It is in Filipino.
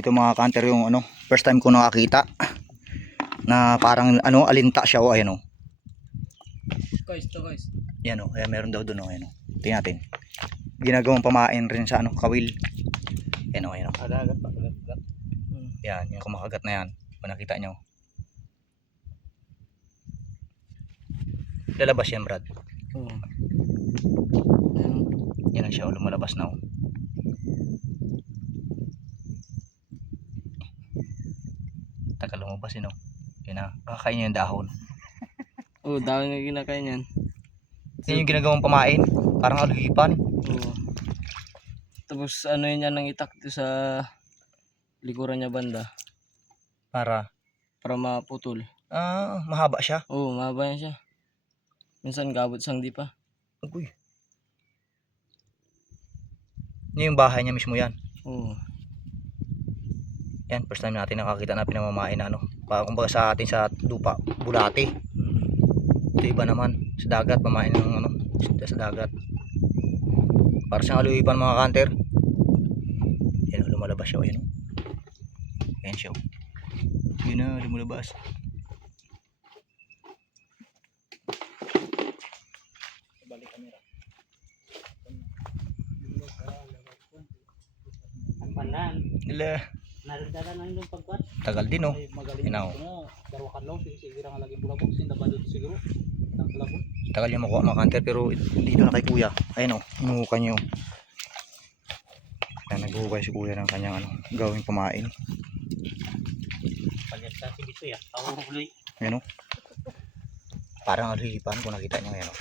Ito mga kanter yung ano, first time ko nakakita na parang ano, alinta siya o ayan o. Guys, to guys. Yan o, kaya meron daw doon o, ayan o. Tingnan natin. Ginagawang pamain rin sa ano, kawil. Yan o, ayan o. Adagat pa, adagat. Yan, yung kumakagat na yan. Kung nakita nyo. Lalabas yan, Brad. Oo. Yan na siya o, lumalabas na o. Tagal lumabas yun o. Yan na, kakakain niya yung dahon. Oo, dami nga kinakain yan. Yan yung ginagawang pamain. Parang aluhipan. Oo. Tapos ano yun yan ng itak to sa likuran niya banda. Para Maputol. mahaba siya. Oo, mahaba yan siya. Minsan gabot sang di pa. Uy. Yan yung bahay niya mismo yan. Oo. Yan, first time natin nakakita na pinamamain na ano. Kumbaga sa atin sa lupa, bulati. Ito iba naman, sa dagat, pamain ng ano, sa dagat. Para siyang aluhipan mga kanter. Yan, lumalabas siya o yan o. Yan siya o. Yun na, lumalabas. Balik kamera. Ang panan. Nila. Naragdagan na yung pagkuat. Tagal din o. Magaling Inaw. mo. Darwakan lang siguro nga laging bulabog sin dabadot siguro. Nang bulabog. Tagal niya makuha mga kanter pero dito na kay kuya. Ayun o, inuhukan niyo. Yan, naghuhukay si kuya ng kanyang ano, gawing pamain. Palyat sa si Bisoy ah. Ako huloy. Yan o. Parang aluhipan kung nakita niyo yan o.